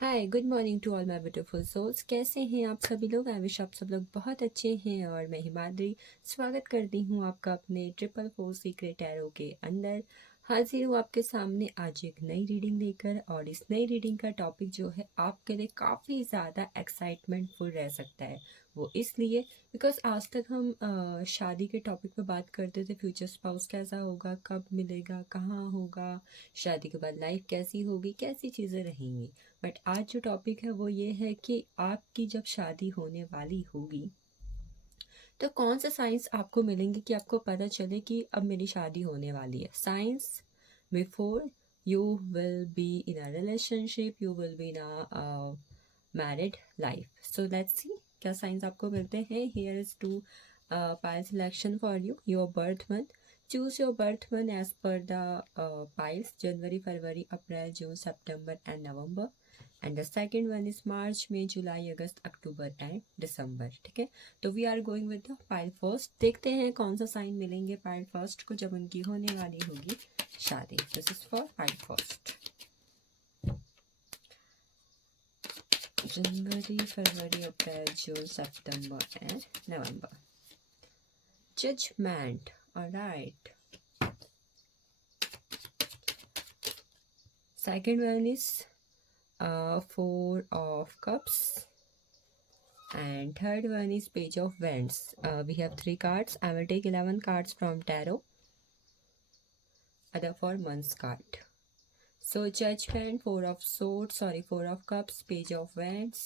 Hi good morning to all my beautiful souls. कैसे हैं आप सभी लोग? आई विश आप सब लोग बहुत अच्छे हैं। और मैं हिमाद्री स्वागत करती हूँ आपका अपने 444 सीक्रेट टैरो के अंदर। हाजिर हूँ आपके सामने आज एक नई रीडिंग लेकर। और इस नई रीडिंग का टॉपिक जो है आपके लिए काफ़ी ज़्यादा एक्साइटमेंटफुल रह सकता है। वो इसलिए बिकॉज आज तक हम शादी के टॉपिक पे बात करते थे, फ्यूचर स्पाउस कैसा होगा, कब मिलेगा, कहाँ होगा, शादी के बाद लाइफ कैसी होगी, कैसी चीज़ें रहेंगी। बट आज जो टॉपिक है वो ये है कि आपकी जब शादी होने वाली होगी तो कौन सा साइंस आपको मिलेंगे कि आपको पता चले कि अब मेरी शादी होने वाली है। Signs before you will be in a relationship, you will be in a married life. So let's see क्या साइंस आपको मिलते हैं। Here is two pile selection for you. Your birth month, choose your birth month as per the piles: January, February, April, June, September and November. And the second one is March, May, July, August, October and December. ठीक है, तो we are going with the pile first. देखते हैं कौन सा sign मिलेंगे pile first को जब उनकी होने वाली होगी शादी। This is for pile first. January, February, April, June, September and November. Judgment. All right. Second one is Four of Cups. And third one is Page of Wands. We have 3 cards. I will take 11 cards from tarot. Other for month's card. So Judgment, Four of Swords, Four of Cups, Page of Wands,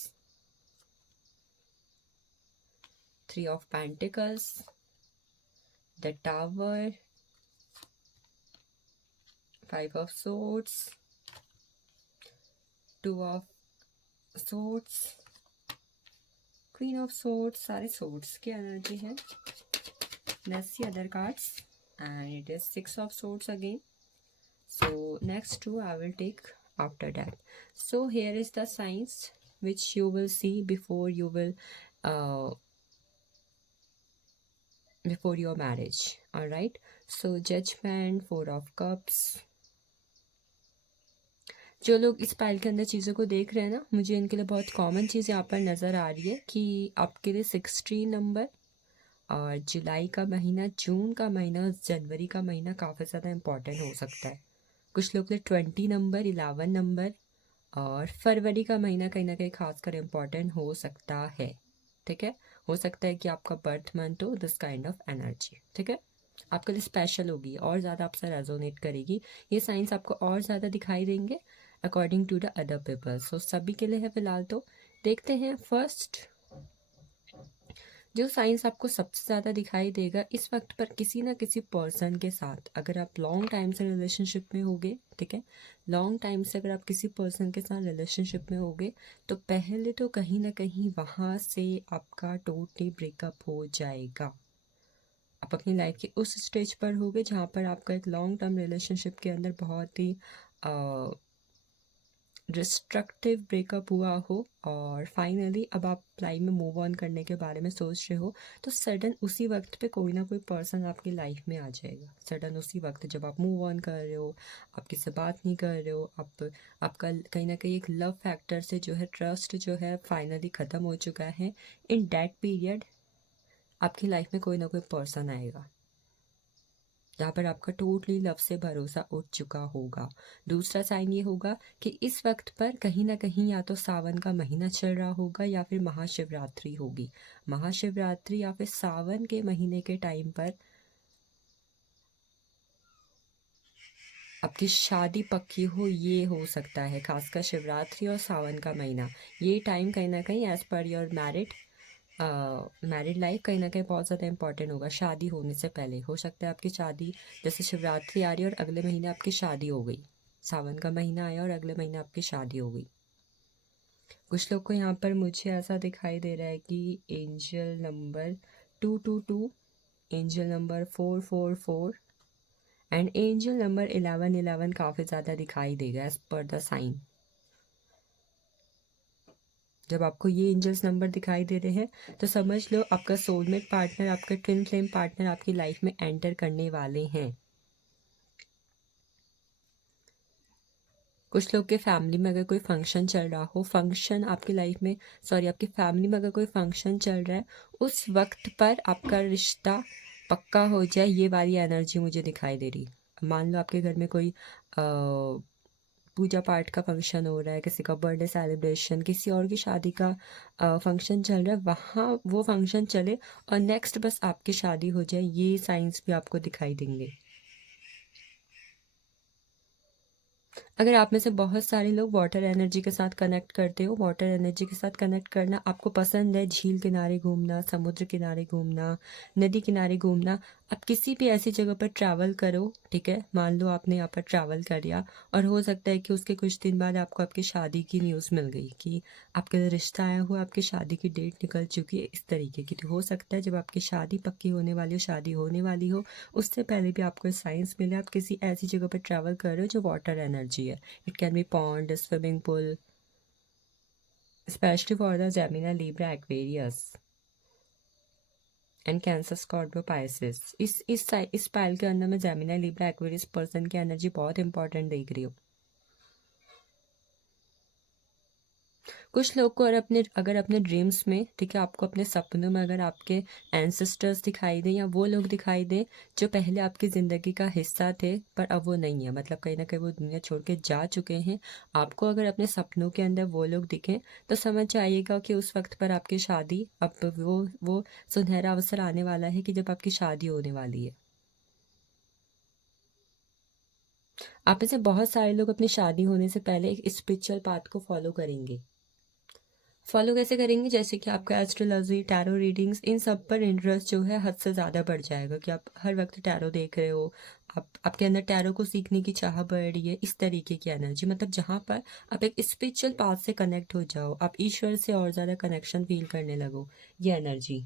Three of Pentacles, the Tower, Five of Swords, Two of Swords, Queen of Swords. सारे swords की energy है. Let's see other cards. And it is Six of Swords again. So next two I will take after that. So here is the signs which you will see before you will before your marriage. All right. So Judgment, Four of Cups. जो लोग इस pile के अंदर चीज़ों को देख रहे हैं ना, मुझे इनके लिए बहुत कॉमन चीज़ यहाँ पर नज़र आ रही है कि आपके लिए 16 नंबर और जुलाई का महीना, जून का महीना, जनवरी का महीना काफ़ी ज़्यादा इम्पॉर्टेंट हो सकता है। कुछ लोग के लिए 20 नंबर, 11 नंबर और फरवरी का महीना कहीं ना कहीं खासकर इम्पॉर्टेंट हो सकता है। ठीक है, हो सकता है कि आपका बर्थ मंथ हो दिस काइंड ऑफ एनर्जी। ठीक है, आपके लिए स्पेशल होगी और ज़्यादा आपसे रेजोनेट करेगी। ये साइंस आपको और ज़्यादा दिखाई देंगे according to the other people. So सभी के लिए है फिलहाल। तो देखते हैं फर्स्ट जो साइंस आपको सबसे ज़्यादा दिखाई देगा इस वक्त पर किसी ना किसी पर्सन के साथ। अगर आप लॉन्ग टाइम से रिलेशनशिप में होगे, ठीक है, लॉन्ग टाइम से अगर आप किसी पर्सन के साथ रिलेशनशिप में होगे तो पहले तो कहीं ना कहीं वहाँ से आपका टोटली ब्रेकअप हो जाएगा। आप अपनी लाइफ के उस स्टेज पर होगे जहाँ पर आपका एक लॉन्ग टर्म रिलेशनशिप के अंदर बहुत ही डिस्ट्रक्टिव ब्रेकअप हुआ हो और फाइनली अब आप लाइफ में मूव ऑन करने के बारे में सोच रहे हो, तो सडन उसी वक्त पे कोई ना कोई पर्सन आपकी लाइफ में आ जाएगा। सडन उसी वक्त जब आप मूव ऑन कर रहे हो, आप किससे बात नहीं कर रहे हो, आपका कहीं ना कहीं एक लव फैक्टर से जो है ट्रस्ट जो है फाइनली ख़त्म हो चुका है। इन दैट पीरियड आपकी लाइफ में कोई ना कोई पर्सन आएगा जहाँ पर आपका टोटली लव से भरोसा उठ चुका होगा। दूसरा साइन ये होगा कि इस वक्त पर कहीं ना कहीं या तो सावन का महीना चल रहा होगा या फिर महाशिवरात्रि होगी। महाशिवरात्रि या फिर सावन के महीने के टाइम पर आपकी शादी पक्की हो, ये हो सकता है। खासकर शिवरात्रि और सावन का महीना, ये टाइम कहीं ना कहीं as per your married life कहीं ना कहीं बहुत ज़्यादा इंपॉर्टेंट होगा। शादी होने से पहले हो सकता है आपकी शादी, जैसे शिवरात्रि आ रही है और अगले महीने आपकी शादी हो गई, सावन का महीना आया और अगले महीने आपकी शादी हो गई। कुछ लोग को यहाँ पर मुझे ऐसा दिखाई दे रहा है कि angel number 222, angel number 444 and angel number 1111 काफ़ी ज़्यादा दिखाई देगा एज पर द साइन। जब आपको ये एंजल्स नंबर दिखाई दे रहे हैं तो समझ लो आपका सोलमेट पार्टनर, आपका ट्विन फ्लेम पार्टनर आपकी लाइफ में एंटर करने वाले हैं। कुछ लोग के फैमिली में अगर कोई फंक्शन चल रहा हो, फंक्शन आपकी लाइफ में, सॉरी, आपकी फैमिली में अगर कोई फंक्शन चल रहा है, उस वक्त पर आपका रिश्ता पक्का हो जाए, ये वाली एनर्जी मुझे दिखाई दे रही। मान लो आपके घर में कोई पूजा पाठ का फंक्शन हो रहा है, किसी का बर्थडे सेलिब्रेशन, किसी और की शादी का फंक्शन चल रहा है, वहाँ वो फंक्शन चले और नेक्स्ट बस आपकी शादी हो जाए, ये साइंस भी आपको दिखाई देंगे। अगर आप में से बहुत सारे लोग वाटर एनर्जी के साथ कनेक्ट करते हो, वाटर एनर्जी के साथ कनेक्ट करना आपको पसंद है, झील किनारे घूमना, समुद्र किनारे घूमना, नदी किनारे घूमना, आप किसी भी ऐसी जगह पर ट्रैवल करो, ठीक है। मान लो आपने यहाँ पर ट्रैवल कर लिया और हो सकता है कि उसके कुछ दिन बाद आपको आपकी शादी की न्यूज़ मिल गई कि आपके लिए रिश्ता आया हुआ, आपकी शादी की डेट निकल चुकी है, इस तरीके की। तो हो सकता है जब आपकी शादी पक्की होने वाली हो, शादी होने वाली हो, उससे पहले भी आपको साइंस मिले, आप किसी ऐसी जगह पर ट्रैवल कर रहे हो जो वाटर एनर्जी है। It can be pond, swimming pool, specially for the जेमिना, Libra, Aquarius and cancer, Scorpio, Pisces. इस पाइल के अंदर मैं जेमिना, लिब्रा, एक्वेरियस पर्सन की एनर्जी बहुत इंपॉर्टेंट देख रही हूँ। कुछ लोग को अगर अपने ड्रीम्स में, ठीक है, आपको अपने सपनों में अगर आपके एंसेस्टर्स दिखाई दें या वो लोग दिखाई दें जो पहले आपकी ज़िंदगी का हिस्सा थे पर अब वो नहीं है, मतलब कहीं ना कहीं वो दुनिया छोड़ के जा चुके हैं, आपको अगर अपने सपनों के अंदर वो लोग दिखें तो समझ जाइएगा कि उस वक्त पर आपकी शादी, अब वो सुनहरा अवसर आने वाला है कि जब आपकी शादी होने वाली है। आप में से बहुत सारे लोग अपनी शादी होने से पहले एक स्पिरिचुअल पाथ को फॉलो करेंगे। फॉलो कैसे करेंगे? जैसे कि आपका एस्ट्रोलॉजी, टैरो रीडिंग्स, इन सब पर इंटरेस्ट जो है हद से ज़्यादा बढ़ जाएगा कि आप हर वक्त टैरो देख रहे हो, आपके अंदर टैरो को सीखने की चाह बढ़ रही है, इस तरीके की एनर्जी। मतलब जहाँ पर आप एक स्पिरिचुअल पाथ से कनेक्ट हो जाओ, आप ईश्वर से और ज़्यादा कनेक्शन फील करने लगो, ये एनर्जी।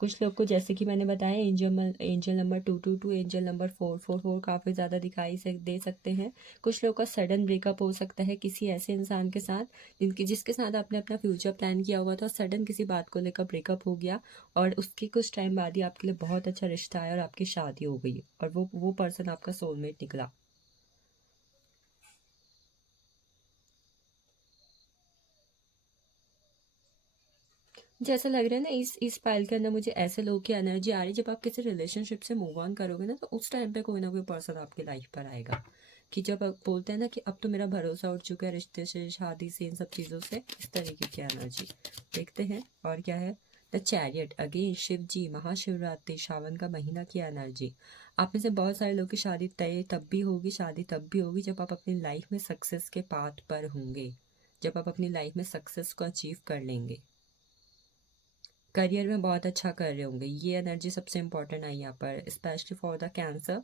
कुछ लोग को, जैसे कि मैंने बताया, एंजल नंबर 222, एंजल नंबर 444 काफ़ी ज़्यादा दिखाई से दे सकते हैं। कुछ लोग का सडन ब्रेकअप हो सकता है किसी ऐसे इंसान के साथ जिसके साथ आपने अपना फ्यूचर प्लान किया हुआ था, सडन किसी बात को लेकर ब्रेकअप हो गया और उसके कुछ टाइम बाद ही आपके लिए बहुत अच्छा रिश्ता आया और आपकी शादी हो गई और वो पर्सन आपका सोलमेट निकला। जैसा लग रहा है ना, इस पाइल के अंदर मुझे ऐसे लोग की एनर्जी आ रही है, जब आप किसी रिलेशनशिप से मूव ऑन करोगे ना तो उस टाइम पे कोई ना कोई पर्सन आपकी लाइफ पर आएगा कि जब आप बोलते हैं ना कि अब तो मेरा भरोसा उठ चुका है रिश्ते से, शादी से, इन सब चीज़ों से, इस तरीके की एनर्जी देखते हैं। और क्या है? द चैरियट अगेन, शिव जी, महाशिवरात्रि, सावन का महीना की एनर्जी। आप में से बहुत सारे लोग की शादी तय तब भी होगी, शादी तब भी होगी जब आप अपनी लाइफ में सक्सेस के पाथ पर होंगे, जब आप अपनी लाइफ में सक्सेस को अचीव कर लेंगे, करियर में बहुत अच्छा कर रहे होंगे। ये एनर्जी सबसे इंपॉर्टेंट आई यहाँ पर, स्पेशली फॉर द कैंसर।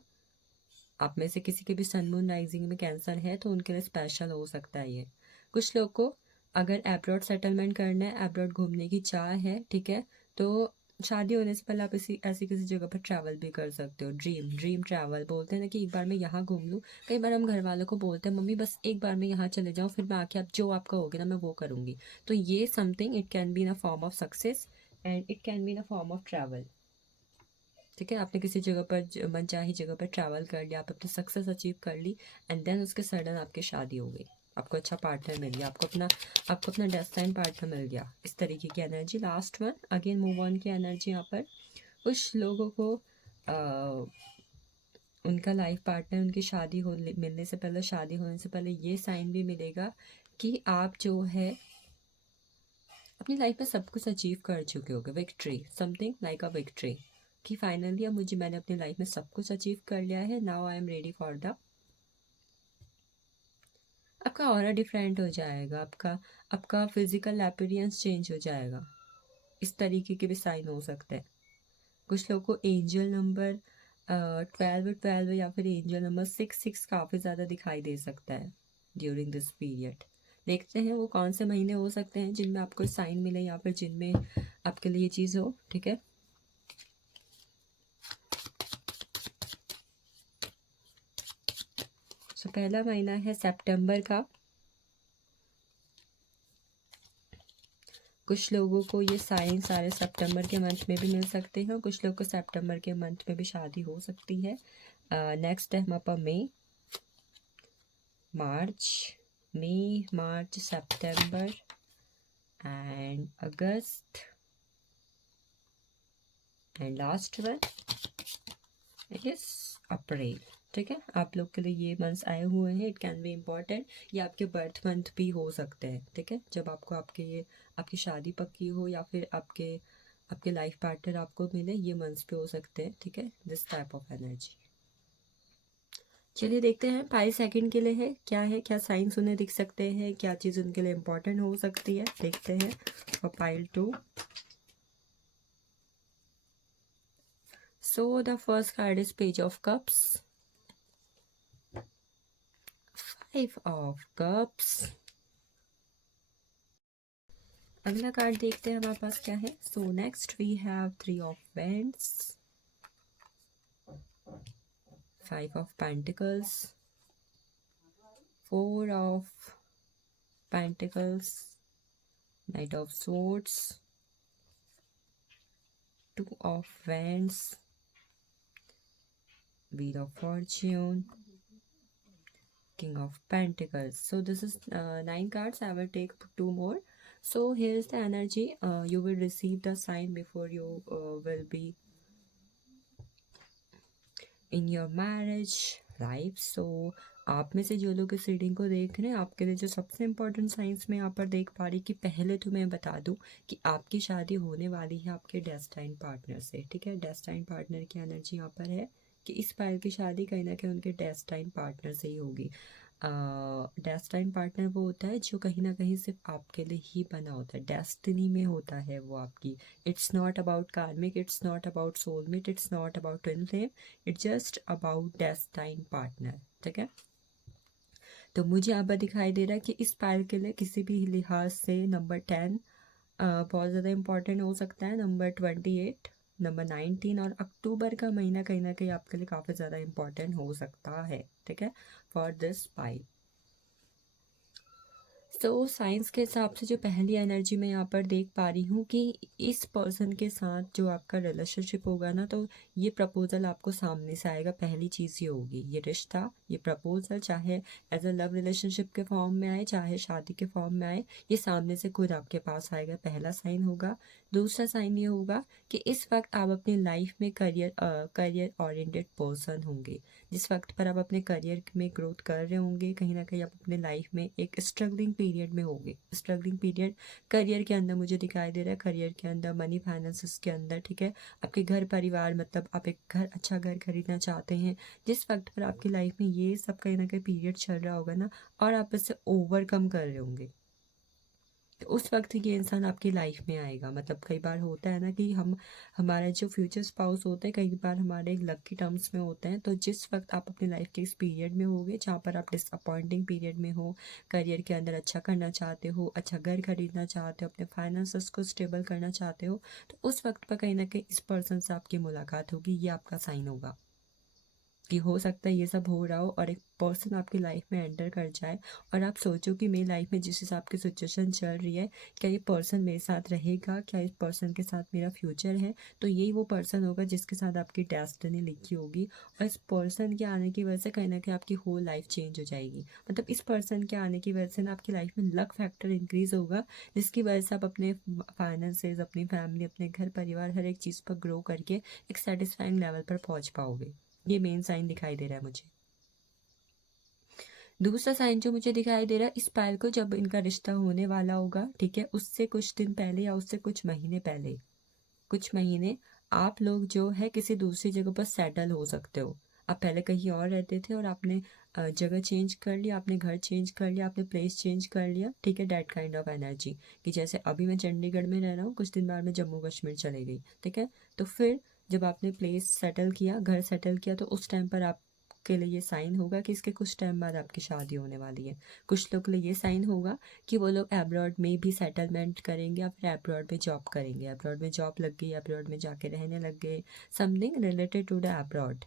आप में से किसी के भी सन मून राइजिंग में कैंसर है तो उनके लिए स्पेशल हो सकता है ये। कुछ लोग को अगर एब्रॉड सेटलमेंट करना है, एब्रॉड घूमने की चाह है, ठीक है, तो शादी होने से पहले आप ऐसी किसी जगह पर ट्रैवल भी कर सकते हो। ड्रीम ट्रैवल बोलते हैं ना कि एक बार मैं यहाँ घूम लूँ। कई बार हम घर वालों को बोलते हैं, मम्मी बस एक बार मैं यहाँ चले जाऊँ, फिर मैं आके आप जो आपका होगी ना मैं वो करूँगी। तो ये something, it can be in a form of success and it can be in a form of travel. ठीक है, आपने किसी जगह पर मनचाही जगह पर ट्रैवल कर लिया, आप अपनी सक्सेस अचीव कर ली एंड देन उसके सडन आपकी शादी हो गई, आपको अच्छा पार्टनर मिल गया, आपको अपना डेस्टाइन पार्टनर मिल गया, इस तरीके की energy. Last one, again move on की एनर्जी यहाँ पर। कुछ लोगों को उनका लाइफ पार्टनर, उनकी शादी हो मिलने से पहले, शादी होने से पहले ये साइन भी मिलेगा कि आप जो है अपनी लाइफ में सब कुछ अचीव कर चुके होगे, विक्ट्री, समथिंग लाइक अ विक्ट्री, कि फाइनली अब मैंने अपनी लाइफ में सब कुछ अचीव कर लिया है, now I am ready for the. आपका ऑरा डिफरेंट हो जाएगा, आपका फिजिकल अपीयरेंस चेंज हो जाएगा, इस तरीके के भी साइन हो सकते हैं। कुछ लोगों को एंजल नंबर 12 या फिर एंजल नंबर 6 काफ़ी ज़्यादा दिखाई दे सकता है ड्यूरिंग दिस पीरियड। देखते हैं वो कौन से महीने हो सकते हैं जिनमें आपको साइन मिले या फिर जिनमें आपके लिए ये चीज़ हो, ठीक है। तो पहला महीना है सितंबर का। कुछ लोगों को ये साइन सारे सितंबर के मंथ में भी मिल सकते हैं और कुछ लोगों को सितंबर के मंथ में भी शादी हो सकती है। नेक्स्ट है हमारे पास मई। मार्च, मई, March, September and August and last one is April. ठीक है, आप लोग के लिए ये मंथ्स आए हुए हैं। इट कैन बी इम्पॉर्टेंट, ये आपके बर्थ मंथ भी हो सकते हैं। ठीक है, जब आपको आपकी शादी पक्की हो या फिर आपके लाइफ पार्टनर आपको मिले, ये मंथ्स पे हो सकते हैं। ठीक है, दिस टाइप ऑफ एनर्जी। चलिए देखते हैं पाई सेकंड के लिए है, क्या साइंस उन्हें दिख सकते हैं, क्या चीज़ उनके लिए इम्पोर्टेंट हो सकती है, देखते हैं। और pile 2, so the first card is page of cups, 5 of cups. अगला कार्ड देखते हैं हमारे पास क्या है। So next we have 3 of wands, 5 of pentacles, 4 of pentacles, knight of swords, 2 of wands, wheel of fortune, king of pentacles. So this is 9 cards. I will take 2 more. So here's the energy. You will receive the sign before you will be in your marriage life. So आप में से जो लोग इस reading को देख रहे हैं, आपके लिए जो सबसे इम्पोर्टेंट साइंस में यहाँ पर देख पा रही कि पहले तो मैं बता दूं कि आपकी शादी होने वाली है आपके डेस्टाइन पार्टनर से। ठीक है, डेस्टाइन पार्टनर की एनर्जी यहाँ पर है कि इस पायल की शादी कहीं ना कहीं उनके डेस्टाइन पार्टनर से ही होगी। डेस्टाइन पार्टनर वो होता है जो कहीं ना कहीं सिर्फ आपके लिए ही बना होता है, डेस्टिनी में होता है वो आपकी। इट्स नॉट अबाउट कार्मिक, it's not about soulmate, it's not about twin flame, it's just about destined partner. ठीक है, तो मुझे यहाँ पर दिखाई दे रहा है कि इस पायल के लिए किसी भी लिहाज से नंबर 10 बहुत ज़्यादा इम्पॉर्टेंट हो सकता है, नंबर 28, नंबर 19 और अक्टूबर का महीना कहीं ना कहीं आपके लिए काफ़ी ज़्यादा इम्पॉर्टेंट हो सकता है। ठीक है, फॉर दिस पाइल। तो साइंस के हिसाब से जो पहली एनर्जी मैं यहाँ पर देख पा रही हूँ कि इस पर्सन के साथ जो आपका रिलेशनशिप होगा ना, तो ये प्रपोजल आपको सामने से आएगा। पहली चीज़ ये होगी, ये रिश्ता, ये प्रपोजल, चाहे एज अ लव रिलेशनशिप के फॉर्म में आए, चाहे शादी के फॉर्म में आए, ये सामने से खुद आपके पास आएगा। पहला साइन होगा। दूसरा साइन ये होगा कि इस वक्त आप अपनी लाइफ में करियर ओरिएंटेड पर्सन होंगे। जिस वक्त पर आप अपने करियर में ग्रोथ कर रहे होंगे, कहीं ना कहीं आप अपने लाइफ में एक स्ट्रगलिंग पीरियड में होंगे। स्ट्रगलिंग पीरियड करियर के अंदर मुझे दिखाई दे रहा है, करियर के अंदर, मनी फाइनेंसेस के अंदर। ठीक है, आपके घर परिवार, मतलब आप एक अच्छा घर खरीदना चाहते हैं। जिस वक्त पर आपकी लाइफ में ये सब कहीं ना कहीं पीरियड चल रहा होगा ना, और आप इससे ओवरकम कर रहे होंगे, तो उस वक्त ये इंसान आपकी लाइफ में आएगा। मतलब कई बार होता है ना कि हमारे जो फ्यूचर स्पाउस होते हैं, कई बार हमारे लकी टर्म्स में होते हैं। तो जिस वक्त आप अपनी लाइफ के इस पीरियड में होगे जहाँ पर आप डिसअपॉइंटिंग पीरियड में हो, करियर के अंदर अच्छा करना चाहते हो, अच्छा घर खरीदना चाहते हो, अपने फाइनेंसेस को स्टेबल करना चाहते हो, तो उस वक्त पर कहीं ना कहीं इस पर्सन से आपकी मुलाकात होगी। ये आपका साइन होगा कि हो सकता है ये सब हो रहा हो और एक पर्सन आपकी लाइफ में एंटर कर जाए और आप सोचो कि मेरी लाइफ में जिस हिसाब की सिचुएशन चल रही है, क्या ये पर्सन मेरे साथ रहेगा, क्या इस पर्सन के साथ मेरा फ्यूचर है। तो यही वो पर्सन होगा जिसके साथ आपकी डेस्टिनी लिखी होगी, और इस पर्सन के आने की वजह से कहीं ना कहीं आपकी होल लाइफ चेंज हो जाएगी। मतलब इस पर्सन के आने की वजह से ना आपकी लाइफ में लक फैक्टर इंक्रीज होगा, जिसकी वजह से आप अपने फाइनेंसेस, अपनी फैमिली, अपने घर परिवार, हर एक चीज़ पर ग्रो करके एक सेटिस्फाइंग लेवल पर पहुंच पाओगे। ये मेन साइन दिखाई दे रहा है मुझे। दूसरा साइन जो मुझे दिखाई दे रहा है, इस पायल को जब इनका रिश्ता होने वाला होगा, ठीक है, उससे कुछ दिन पहले या उससे कुछ महीने पहले, कुछ महीने आप लोग जो है किसी दूसरी जगह पर सेटल हो सकते हो। आप पहले कहीं और रहते थे और आपने जगह चेंज कर लिया, आपने घर चेंज कर लिया, आपने प्लेस चेंज कर लिया। ठीक है, डैट काइंड ऑफ एनर्जी कि जैसे अभी मैं चंडीगढ़ में रह रहा हूँ, कुछ दिन बाद मैं जम्मू कश्मीर चली गई। ठीक है, तो फिर जब आपने प्लेस सेटल किया, घर सेटल किया, तो उस टाइम पर आपके लिए ये साइन होगा कि इसके कुछ टाइम बाद आपकी शादी होने वाली है। कुछ लोग के लिए ये साइन होगा कि वो लोग एब्रॉड में भी सेटलमेंट करेंगे या फिर एब्रॉड में जॉब करेंगे। एब्रॉड में जॉब लग गई, एब्रॉड में जाके रहने लग गए, something related to the abroad.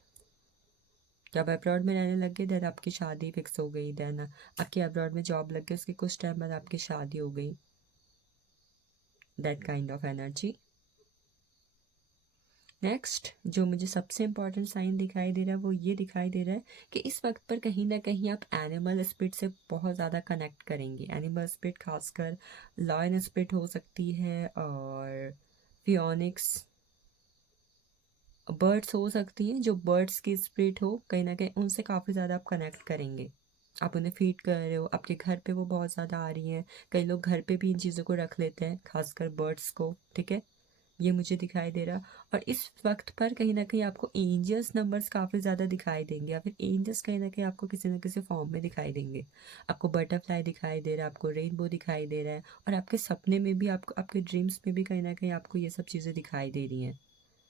जब अब्रॉड में रहने लग गए, देन आपकी शादी फिक्स हो गई, देन आपकी अब्रॉड में जॉब लग गई, उसके कुछ टाइम बाद आपकी शादी हो गई। That kind of energy. Next जो मुझे सबसे इम्पोर्टेंट साइन दिखाई दे रहा है वो ये दिखाई दे रहा है कि इस वक्त पर कहीं ना कहीं आप एनिमल स्पिरिट से बहुत ज़्यादा कनेक्ट करेंगे। एनिमल स्पिरिट खासकर लॉयन स्पिरिट हो सकती है, और फियोनिक्स बर्ड्स हो सकती हैं। जो बर्ड्स की स्पिरिट हो कहीं ना कहीं उनसे काफ़ी ज़्यादा आप कनेक्ट करेंगे। आप उन्हें फीड कर रहे हो, आपके घर पे वो बहुत ज़्यादा आ रही हैं। कई लोग घर पे भी इन चीज़ों को रख लेते हैं, खासकर बर्ड्स को, ठीक है। ये मुझे दिखाई दे रहा। और इस वक्त पर कहीं ना कहीं आपको एंजल्स नंबर्स काफ़ी ज़्यादा दिखाई देंगे, या फिर एंजल्स कहीं ना कहीं आपको किसी न किसी फॉर्म में दिखाई देंगे। आपको बटरफ्लाई दिखाई दे रहा है, आपको रेनबो दिखाई दे रहा है, और आपके सपने में भी, आपको आपके ड्रीम्स में भी कहीं ना कहीं आपको ये सब चीज़ें दिखाई दे रही हैं।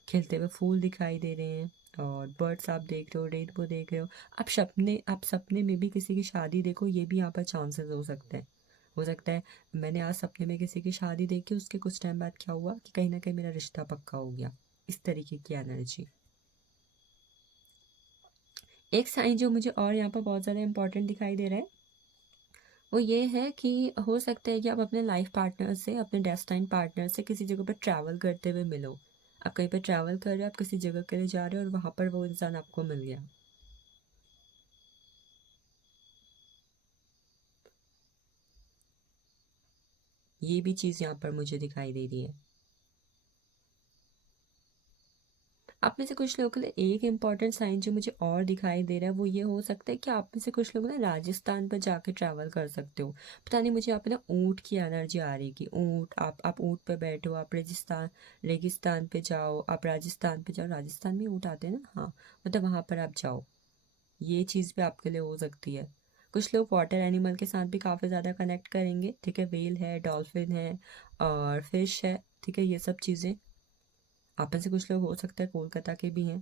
खिलते हुए फूल दिखाई दे रहे हैं, और बर्ड्स आप देख रहे हो, रेनबो देख रहे हो। आप सपने में भी किसी की शादी देखो, ये भी यहाँ पर चांसेस हो सकते हैं। हो सकता है मैंने आज सपने में किसी की शादी देखी, उसके कुछ टाइम बाद क्या हुआ कि कहीं ना कहीं मेरा रिश्ता पक्का हो गया। इस तरीके की एनर्जी। एक साइन जो मुझे और यहाँ पर बहुत ज़्यादा इंपॉर्टेंट दिखाई दे रहा है वो ये है कि हो सकता है कि आप अपने लाइफ पार्टनर से, अपने डेस्टाइन पार्टनर से किसी जगह पर ट्रैवल करते हुए मिलो। आप कहीं पर ट्रैवल कर रहे हो, आप किसी जगह के लिए जा रहे हो, और वहाँ पर वो इंसान आपको मिल गया। ये भी चीज़ यहाँ पर मुझे दिखाई दे रही है। आप में से कुछ लोगों के लिए एक इम्पॉर्टेंट साइन जो मुझे और दिखाई दे रहा है वो ये हो सकता है कि आप में से कुछ लोग ना राजस्थान पर जाके ट्रैवल कर सकते हो। पता नहीं, मुझे यहाँ पे ना ऊँट की एनर्जी आ रही है कि ऊँट, आप ऊँट पे बैठो, आप रेगिस्तान रेगिस्तान पे जाओ, आप राजस्थान पे जाओ। राजस्थान में ऊँट आते हैं ना, हाँ, मतलब वहाँ पर आप जाओ। ये चीज़ भी आपके लिए हो सकती है। कुछ लोग वाटर एनिमल के साथ भी काफ़ी ज़्यादा कनेक्ट करेंगे, ठीक है। व्हेल है, डॉल्फिन है, और फिश है, ठीक है। ये सब चीज़ें आप में से कुछ लोग हो सकता है कोलकाता के भी हैं।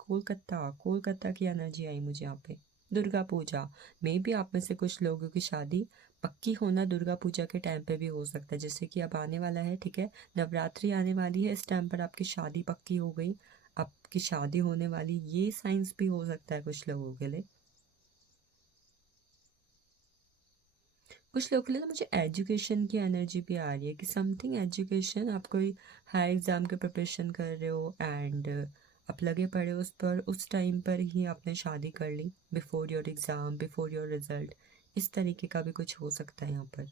कोलकाता, कोलकाता की एनर्जी आई मुझे यहाँ पे। दुर्गा पूजा में भी आप में से कुछ लोगों की शादी पक्की होना दुर्गा पूजा के टाइम पे भी हो सकता है। जैसे कि अब आने वाला है, ठीक है, नवरात्रि आने वाली है, इस टाइम पर आपकी शादी पक्की हो गई, आपकी शादी होने वाली, ये साइंस भी हो सकता है कुछ लोगों के लिए। कुछ लोगों के लिए ना मुझे एजुकेशन की एनर्जी भी आ रही है कि समथिंग एजुकेशन, आप कोई हाई एग्ज़ाम के प्रिपरेशन कर रहे हो, एंड आप लगे पड़े हो उस पर, उस टाइम पर ही आपने शादी कर ली, before your exam, before your result. इस तरीके का भी कुछ हो सकता है यहाँ पर।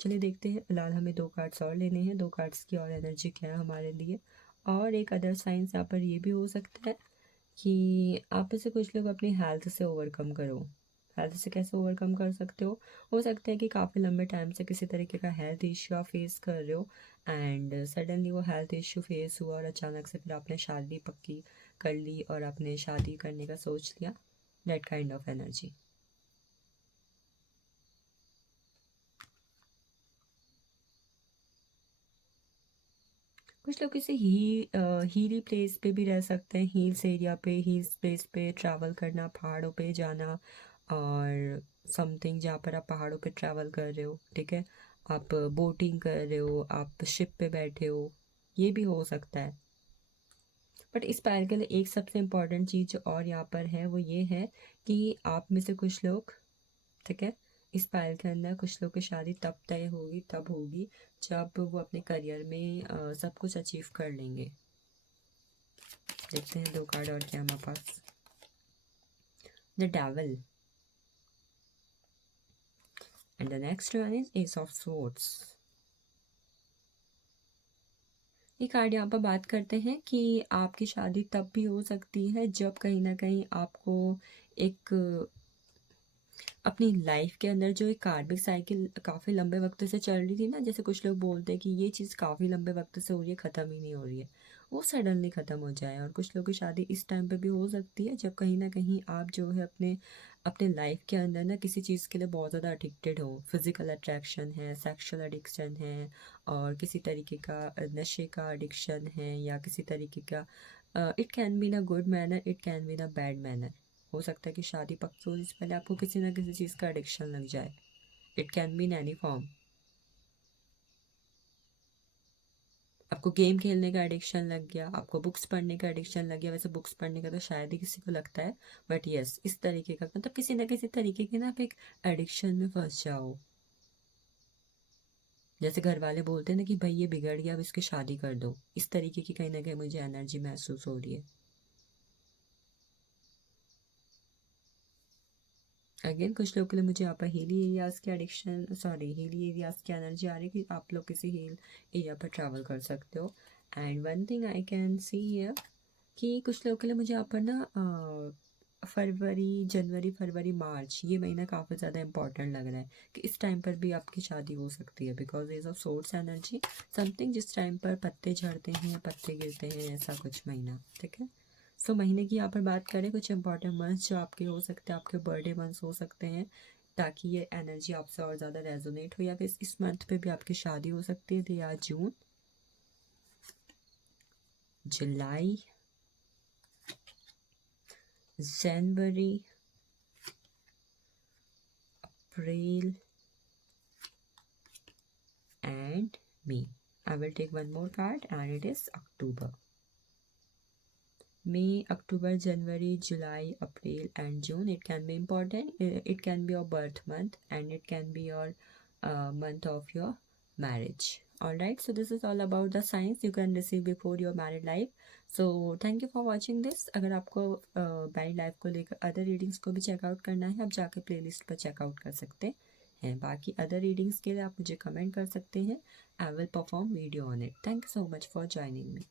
चलिए देखते हैं, फिलहाल हमें दो कार्ड्स और लेने हैं, दो कार्ड्स की और एनर्जी क्या है हमारे लिए। और एक अदर साइंस यहाँ पर ये भी हो सकता है कि आप में से कुछ लोग अपनी हेल्थ से ओवरकम करो। हेल्थ से कैसे ओवरकम कर सकते हो सकता है कि काफ़ी लंबे टाइम से किसी तरीके का हेल्थ इश्यू आप फेस कर रहे हो, एंड सडनली वो हेल्थ इश्यू फेस हुआ, और अचानक से फिर आपने शादी पक्की कर ली, और आपने शादी करने का सोच लिया। That kind of energy. कुछ लोग किसी हीली प्लेस पे भी रह सकते हैं, हिल्स एरिया पे, हिल्स प्लेस पे ट्रैवल करना, पहाड़ों पे जाना, और समथिंग जहाँ पर आप पहाड़ों पे ट्रैवल कर रहे हो, ठीक है। आप बोटिंग कर रहे हो, आप शिप पे बैठे हो, ये भी हो सकता है। बट इस पैर के लिए एक सबसे इम्पॉर्टेंट चीज़ जो और यहाँ पर है वो ये है कि आप में से कुछ लोग, ठीक है, इस पायल के अंदर कुछ लोग की शादी तब तय होगी, तब होगी जब वो अपने करियर में सब कुछ अचीव कर लेंगे। देखते हैं दो कार्ड और क्या है हमारे पास। The devil, and the next one is ace of swords. ये कार्ड यहाँ पर बात करते हैं कि आपकी शादी तब भी हो सकती है जब कहीं ना कहीं आपको एक अपनी लाइफ के अंदर जो एक कार्मिक साइकिल काफ़ी लंबे वक्त से चल रही थी ना, जैसे कुछ लोग बोलते हैं कि ये चीज़ काफ़ी लंबे वक्त से हो रही है, ख़त्म ही नहीं हो रही है, वो सडनली ख़त्म हो जाए। और कुछ लोगों की शादी इस टाइम पे भी हो सकती है जब कहीं ना कहीं आप जो है अपने अपने लाइफ के अंदर ना किसी चीज़ के लिए बहुत ज़्यादा एडिक्टेड हो। फिज़िकल अट्रैक्शन है, सेक्शुअल एडिक्शन है, और किसी तरीके का नशे का एडिक्शन है, या किसी तरीके का it can be in a good manner, it can be in a bad manner. हो सकता है कि शादी पक्की होने से पहले आपको किसी ना किसी चीज़ का एडिक्शन लग जाए। It can be in any form. आपको गेम खेलने का एडिक्शन लग गया, आपको बुक्स पढ़ने का एडिक्शन लग गया। वैसे बुक्स पढ़ने का तो शायद ही किसी को लगता है, बट यस, इस तरीके का मतलब किसी ना किसी तरीके के ना आप एक एडिक्शन में फंस जाओ। जैसे घर वाले बोलते हैं ना कि भाई ये बिगड़ गया, अब इसकी शादी कर दो, इस तरीके की कहीं ना कहीं मुझे एनर्जी महसूस हो रही है। अगेन कुछ लोग के लिए मुझे यहाँ पर हिली एरियाज़ की एडिक्शन, सॉरी हिली एरियाज़ की एनर्जी आ रही है कि आप लोग किसी हिल एरिया पर ट्रैवल कर सकते हो। And one thing I can see here कि कुछ लोगों के लिए मुझे यहाँ पर ना जनवरी फरवरी मार्च ये महीना काफ़ी ज़्यादा इंपॉर्टेंट लग रहा है कि इस टाइम पर भी आपकी शादी हो सकती है, because is of source energy something, जिस टाइम पर पत्ते झड़ते हैं, पत्ते गिरते हैं, ऐसा कुछ महीना, ठीक है। सो महीने की यहाँ पर बात करें, कुछ इंपॉर्टेंट मंथ्स जो आपके हो सकते हैं, आपके बर्थडे मंथ्स हो सकते हैं, ताकि ये एनर्जी आपसे और ज़्यादा रेजोनेट हो, या फिर इस मंथ पे भी आपकी शादी हो सकती है। तो या जून, जुलाई, जनवरी, अप्रैल and May. I will take one more card and it is October. May, October, January, July, April and June. It can be important. It can be your birth month and it can be your month of your marriage. Alright, so this is all about the signs you can receive before your married life. So thank you for watching this. अगर आपको married life को लेकर other readings को भी checkout करना है, आप जाके playlist पर चेकआउट कर सकते हैं। बाकी अदर रीडिंग्स के लिए आप मुझे कमेंट कर सकते हैं। I will perform video on it. Thank you so much for joining me.